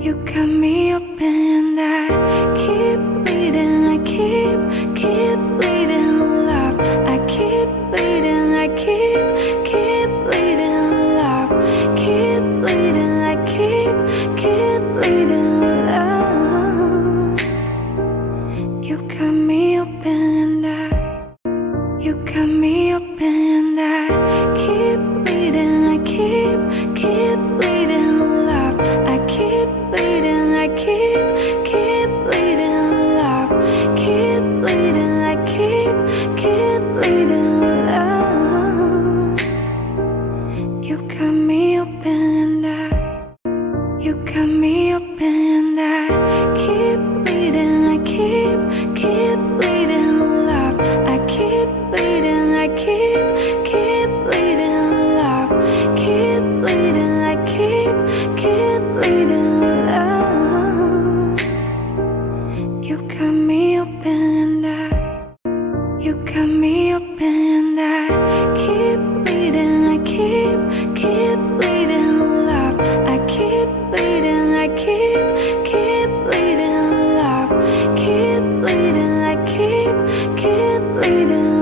You cut me open and I keep bleeding, I keep bleeding, love. I keep bleeding, I keep bleeding, love. Keep bleeding, I keep bleeding, love. You cut me open and you cut me open and I keep bleeding, I keep bleeding, love. I keep bleeding, I keep bleeding, love. Keep bleeding, I keep bleeding, love. You cut me open and you cut me open and I keep bleeding, I keep bleeding, love. I keep bleeding, I keep bleeding, love. Keep bleeding, I keep bleeding, love. You cut me open and you cut me open and I keep bleeding, I keep bleeding, love. I keep bleeding, I keep bleeding, love. Keep bleeding, I keep bleeding.